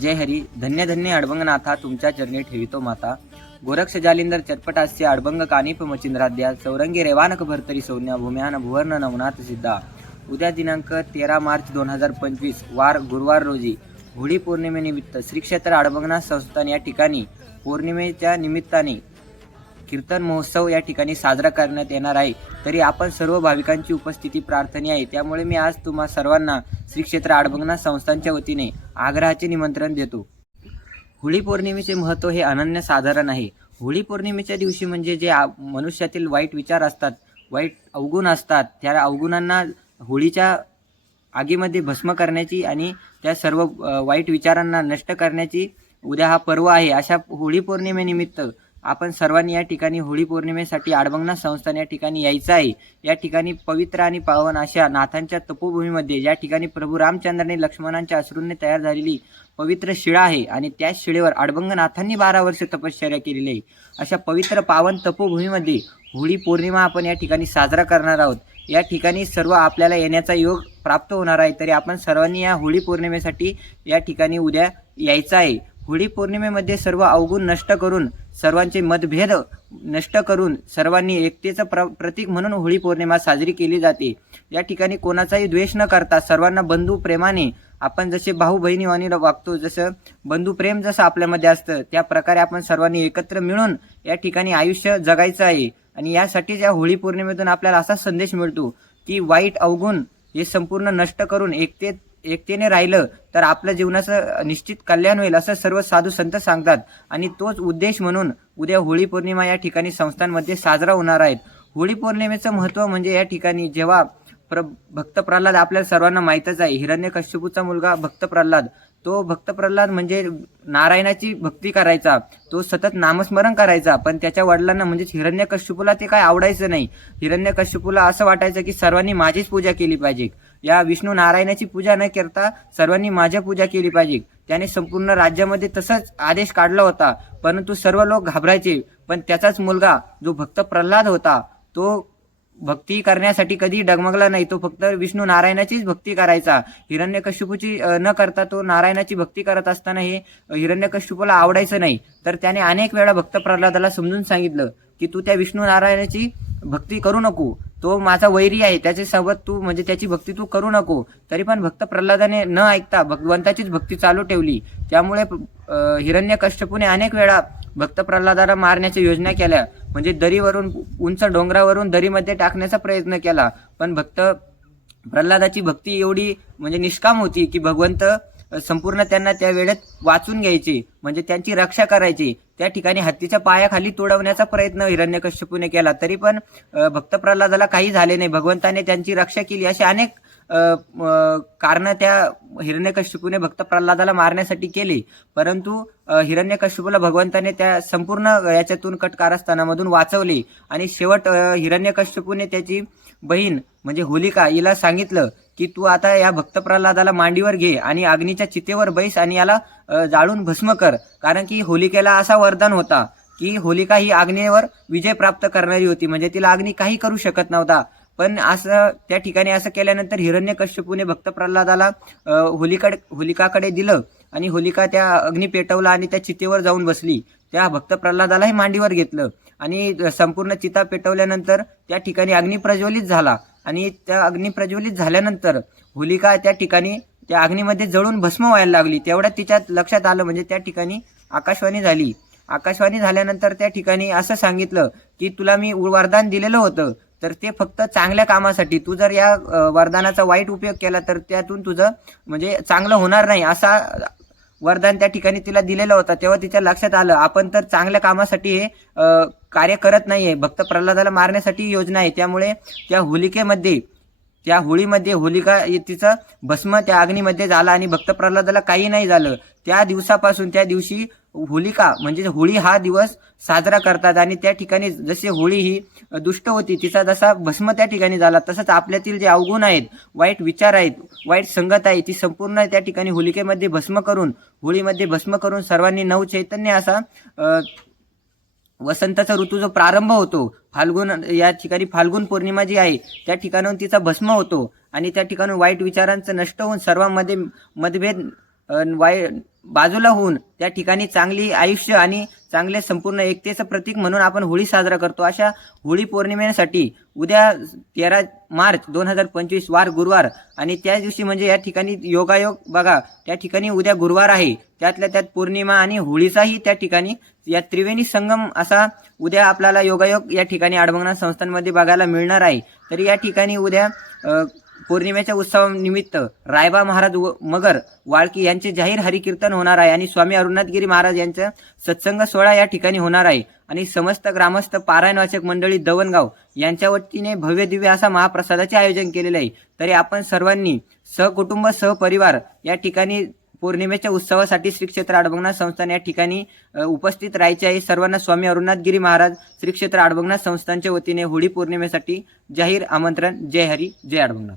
जय हरी. धन्य धन्य अडबंगनाथा तुमच्या चरणी ठेवितो माता. गोरक्ष जालिंदर चटपटास्य अडबंग कानिप मचिंद्राद्या चौरंगी रेवानक भरतरी सौन्या भूम्यान भुवर्ण नवनाथ सिद्धा. उद्या दिनांक तेरा मार्च दोन हजार पंचवीस वार गुरुवार रोजी होळी पौर्णिमेनिमित्त श्री क्षेत्र अडबंगनाथ संस्थान या ठिकाणी पौर्णिमेच्या निमित्ताने कीर्तन महोत्सव या ठिकाणी साजरा करण्यात येणार आहे. तरी आपण सर्व भाविकांची उपस्थिती प्रार्थनीय आहे. त्यामुळे मी आज तुम्हा सर्वांना श्री क्षेत्र आडबंगना संस्थांच्या वतीने आग्रहाचे निमंत्रण देतो. होळी पौर्णिमेचे महत्त्व हे अनन्यसाधारण आहे. होळी पौर्णिमेच्या दिवशी म्हणजे जे आ- मनुष्यातील वाईट विचार असतात वाईट अवगुण असतात त्या अवगुणांना होळीच्या आगीमध्ये भस्म करण्याची आणि त्या सर्व वाईट विचारांना नष्ट करण्याची उद्या हा पर्व आहे. अशा होळी पौर्णिमेनिमित्त आपण सर्वांनी या ठिकाणी होळी पौर्णिमेसाठी आडबंगना संस्थान या ठिकाणी यायचं आहे. या ठिकाणी पवित्र आणि पावन अशा नाथांच्या तपोभूमीमध्ये ज्या ठिकाणी प्रभू रामचंद्राने लक्ष्मणांच्या अश्रूंनी तयार झालेली पवित्र शिळा आहे आणि त्याच शिळेवर आडबंगनाथांनी बारा वर्ष तपश्चर्या केलेली आहे. अशा पवित्र पावन तपोभूमीमध्ये होळी पौर्णिमा आपण या ठिकाणी साजरा करणार आहोत. या ठिकाणी सर्व आपल्याला येण्याचा योग प्राप्त होणार आहे. तरी आपण सर्वांनी या होळी पौर्णिमेसाठी या ठिकाणी उद्या यायचं आहे. होळी पौर्णिमेमध्ये सर्व अवगुण नष्ट करून सर्वांचे मतभेद नष्ट करून सर्वांनी एकतेचं प्र प्रतीक म्हणून होळी पौर्णिमा साजरी केली जाते. या ठिकाणी कोणाचाही द्वेष न करता सर्वांना बंधू प्रेमाने आपण जसे भाऊ बहिणी वागतो जसं बंधू प्रेम जसं आपल्यामध्ये असतं त्या प्रकारे आपण सर्वांनी एकत्र मिळून या ठिकाणी आयुष्य जगायचं आहे. आणि यासाठीच या होळी पौर्णिमेतून आपल्याला असा संदेश मिळतो की वाईट अवगुण हे संपूर्ण नष्ट करून एकतेत एकतेने राहिलं तर आपल्या जीवनाचं निश्चित कल्याण होईल असं सर्व साधू संत सांगतात. आणि तोच उद्देश म्हणून उद्या होळी पौर्णिमा या ठिकाणी संस्थांमध्ये साजरा होणार आहेत होळी पौर्णिमेचं महत्त्व म्हणजे या ठिकाणी जेव्हा प्र भक्त प्रल्हाद आपल्याला सर्वांना माहीतच आहे. हिरण्य कश्यपूचा मुलगा भक्त प्रल्हाद तो भक्त प्रल्हाद म्हणजे नारायणाची भक्ती करायचा. तो सतत नामस्मरण करायचा. पण त्याच्या वडिलांना म्हणजेच हिरण्य कश्यपूला ते काय आवडायचं नाही. हिरण्य कश्यपूला असं वाटायचं की सर्वांनी माझीच पूजा केली पाहिजे. या विष्णू नारायणाची पूजा न करता सर्वांनी माझ्या पूजा केली पाहिजे. त्याने संपूर्ण राज्यामध्ये तसंच आदेश काढला होता. परंतु सर्व लोक घाबरायचे. पण त्याचाच मुलगा जो भक्त प्रल्हाद होता तो भक्ती करण्यासाठी कधी डगमगला नाही. तो फक्त विष्णू नारायणाचीच भक्ती करायचा. हिरण्यकश्यपूची न करता तो नारायणाची भक्ती करत असताना हे हिरण्यकश्यपूला आवडायचं नाही. तर त्याने अनेक वेळा भक्त प्रल्हादाला समजून सांगितलं की तू त्या विष्णू नारायणाची भक्ती करू नको. तो माझा वैरी आहे त्याच्यासोबत तू म्हणजे त्याची भक्ती तू करू नको. तरी पण भक्त प्रल्हादाने न ऐकता भगवंताचीच भक्ती चालू ठेवली. त्यामुळे हिरण्य कष्टपूने अनेक वेळा भक्त प्रल्हादाला मारण्याच्या योजना केल्या. म्हणजे दरीवरून उंच डोंगरावरून दरीमध्ये टाकण्याचा प्रयत्न केला. पण भक्त प्रल्हादाची भक्ती एवढी म्हणजे निष्काम होती की भगवंत संपूर्ण त्यांना त्या वेळेत वाचून घ्यायचे म्हणजे त्यांची रक्षा करायची. त्या ठिकाणी हत्तीच्या पायाखाली तोडवण्याचा प्रयत्न हिरण्यकश्यपूने केला. तरी पण भक्त प्रल्हादाला काही झाले नाही. भगवंताने त्यांची रक्षा केली. असे अनेक कारण त्या हिरण्यकश्यपूने भक्त प्रल्हादाला मारण्यासाठी केली. परंतु हिरण्यकश्यपूला भगवंताने त्या संपूर्ण याच्यातून कट कारस्थानामधून वाचवले. आणि शेवट हिरण्यकश्यपूने त्याची बहीण म्हणजे होलिका हिला सांगितलं की तू आता या भक्त प्रल्हादाला मांडीवर घे आणि अग्नीच्या चितेवर बैस आणि याला जाळून भस्म कर. कारण की होलिकेला असा वरदान होता की होलिका ही आग्नेवर विजय प्राप्त करणारी होती. म्हणजे तिला अग्नी काही करू शकत नव्हता. पण असं त्या ठिकाणी असं केल्यानंतर हिरण्य कश्यपूने भक्त प्रल्हादाला अ, होलिकाकडे दिलं आणि होलिका त्या अग्नी पेटवला आणि त्या चितेवर जाऊन बसली. त्या भक्त प्रल्हादालाही मांडीवर घेतलं. आणि संपूर्ण चिता पेटवल्यानंतर त्या ठिकाणी अग्नी प्रज्वलित झाला. आणि त्या अग्नी प्रज्वलित झाल्यानंतर होलिका त्या ठिकाणी त्या अग्नीमध्ये जळून भस्म व्हायला लागली. तेवढ्या तिच्या लक्षात आलं म्हणजे त्या ठिकाणी आकाशवाणी झाली. आकाशवाणी झाल्यानंतर त्या ठिकाणी असं सांगितलं की तुला मी वरदान दिलेलं होतं तर ते फक्त चांगल्या कामासाठी. तू जर या वरदानाचा वाईट उपयोग केला तर त्यातून तुझं म्हणजे चांगलं होणार नाही. असा वरदान त्या ठिकाणी तिला दिलेलं होतं. तेव्हा तिच्या लक्षात आलं आपण तर चांगल्या कामासाठी हे कार्य करत नाहीये. भक्त प्रल्हादाला मारण्यासाठी योजना आहे. त्यामुळे त्या होलिकेमध्ये त्या होळीमध्ये होलिका तिचं भस्म त्या अग्नीमध्ये झाला आणि भक्त प्रल्हादाला काही नाही झालं. त्या दिवसापासून त्या दिवशी होलिका म्हणजे होळी हा दिवस साजरा करतात आणि त्या ठिकाणी जशी होळी ही दुष्ट होती तिचा जसा भस्म त्या ठिकाणी झाला तसंच आपल्यातील जे अवगुण आहेत वाईट विचार आहेत वाईट संगत आहे ती संपूर्ण त्या ठिकाणी होलिकेमध्ये भस्म करून होळीमध्ये भस्म करून सर्वांनी नऊ चैतन्य असा वसंताचा ऋतू जो प्रारंभ होतो. फाल्गुन या ठिकाणी फाल्गुन पौर्णिमा जी आहे त्या ठिकाणाहून तिचा भस्म होतो आणि त्या ठिकाणून वाईट विचारांचं नष्ट होऊन सर्वांमध्ये मतभेद वाई बाजूला होऊन त्या ठिकाणी चांगली आयुष्य आणि चांगले संपूर्ण एकतेचं प्रतीक म्हणून आपण होळी साजरा करतो. अशा होळी पौर्णिमेसाठी उद्या तेरा मार्च दोन हजार पंचवीस वार गुरुवार आणि त्याच दिवशी म्हणजे या ठिकाणी योगायोग बघा त्या ठिकाणी उद्या गुरुवार आहे. त्यातल्या त्यात पौर्णिमा आणि होळीचाही त्या ठिकाणी या त्रिवेणी संगम असा उद्या आपल्याला योगायोग या ठिकाणी अडबंगना संस्थांमध्ये बघायला मिळणार आहे. तरी या ठिकाणी उद्या पौर्णिमेच्या उत्सवानिमित्त रायबा महाराज व मगर वाळकी यांचे जाहीर हरिकीर्तन होणार आहे आणि स्वामी अरुणाथगिरी महाराज यांचा सत्संग सोहळा या ठिकाणी होणार आहे. आणि समस्त ग्रामस्थ पारायणवाचक मंडळी दवणगाव यांच्या वतीने भव्य दिव्य असा महाप्रसादाचे आयोजन केलेले आहे. तरी आपण सर्वांनी सहकुटुंब सहपरिवार या ठिकाणी पौर्णिमेच्या उत्सवासाठी श्री क्षेत्र आडबंगनाथ संस्थान या ठिकाणी उपस्थित राहायचे आहे. सर्वांना स्वामी अरुणाथगिरी महाराज श्री क्षेत्र आडबंगनाथ संस्थानच्या वतीने होळी पौर्णिमेसाठी जाहीर आमंत्रण. जय हरी जय आडबंगनाथ